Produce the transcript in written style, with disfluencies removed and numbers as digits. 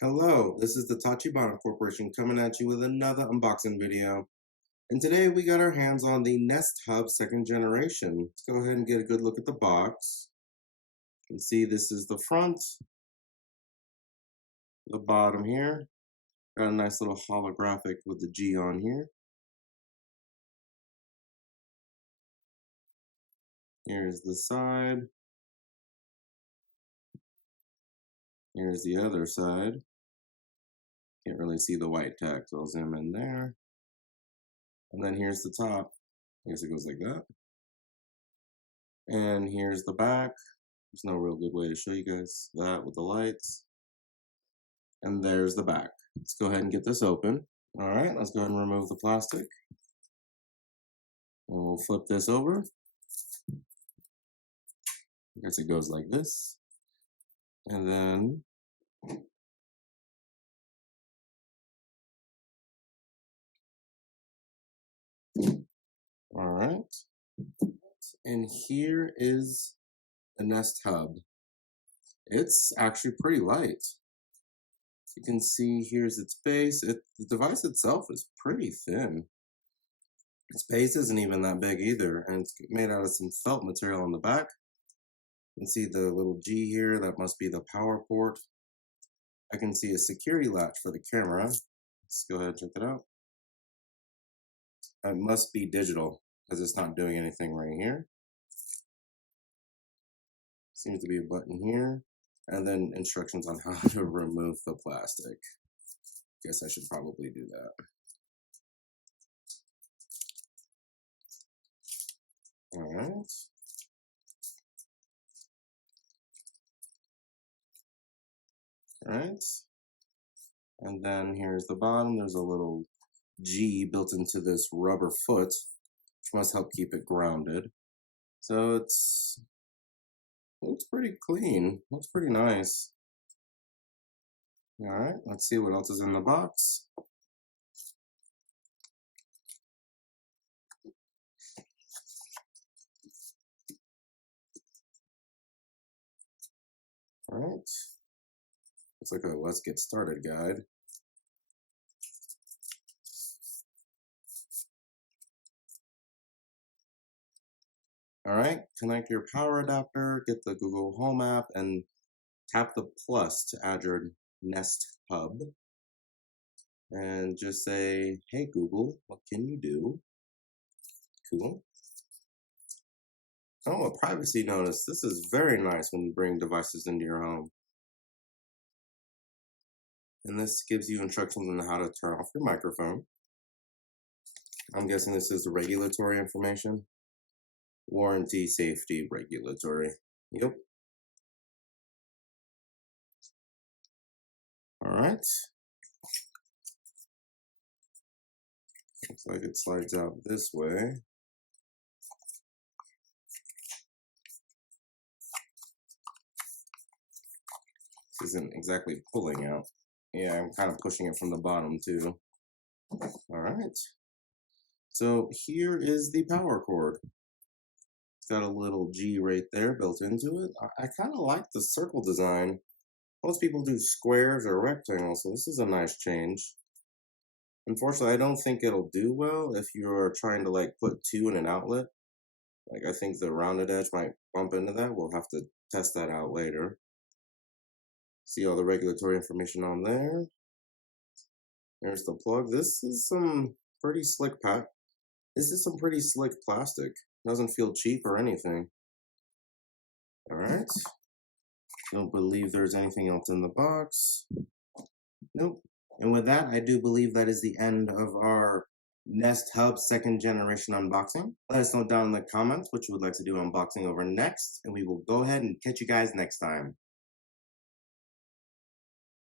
Hello, this is the Tachibana Corporation coming at you with another unboxing video. And today we got our hands on the Nest Hub second generation. Let's go ahead and get a good look at the box. You can see this is the front, the bottom here. Got a nice little holographic with the G on here. Here's the side. Here's the other side. Can't really see the white text, so I'll zoom in there. And then here's the top. I guess it goes like that. And here's the back. There's no real good way to show you guys that with the lights. And there's the back. Let's go ahead and get this open. All right, let's go ahead and remove the plastic. And we'll flip this over. I guess it goes like this. And then all right. And here is the Nest Hub. It's actually pretty light. You can see here's its base. The device itself is pretty thin. Its base isn't even that big either, and it's made out of some felt material on the back. You can see the little G here, that must be the power port. I can see a security latch for the camera. Let's go ahead and check it out. It must be digital because it's not doing anything right here. Seems to be a button here. And then instructions on how to remove the plastic. Guess I should probably do that. All right. All right. And then here's the bottom. There's a little G built into this rubber foot, which must help keep it grounded. So looks pretty clean. Looks pretty nice. All right, let's see what else is in the box. All right. Looks like a let's get started guide. All right, connect your power adapter, get the Google Home app, and tap the plus to add your Nest Hub. And just say, hey Google, what can you do? Cool. Oh, a privacy notice. This is very nice when you bring devices into your home. And this gives you instructions on how to turn off your microphone. I'm guessing this is the regulatory information. Warranty, safety, regulatory. Yep. All right. Looks like it slides out this way. This isn't exactly pulling out. Yeah, I'm kind of pushing it from the bottom too. All right. So here is the power cord. It's got a little G right there built into it. I kind of like the circle design. Most people do squares or rectangles, so this is a nice change. Unfortunately, I don't think it'll do well if you're trying to like put two in an outlet. Like I think the rounded edge might bump into that. We'll have to test that out later. See all the regulatory information on there. There's the plug. This is some pretty slick This is some pretty slick plastic. Doesn't feel cheap or anything. All right. Don't believe there's anything else in the box. Nope. And with that, I do believe that is the end of our Nest Hub second generation unboxing. Let us know down in the comments what you would like to do unboxing over next, and we will go ahead and catch you guys next time.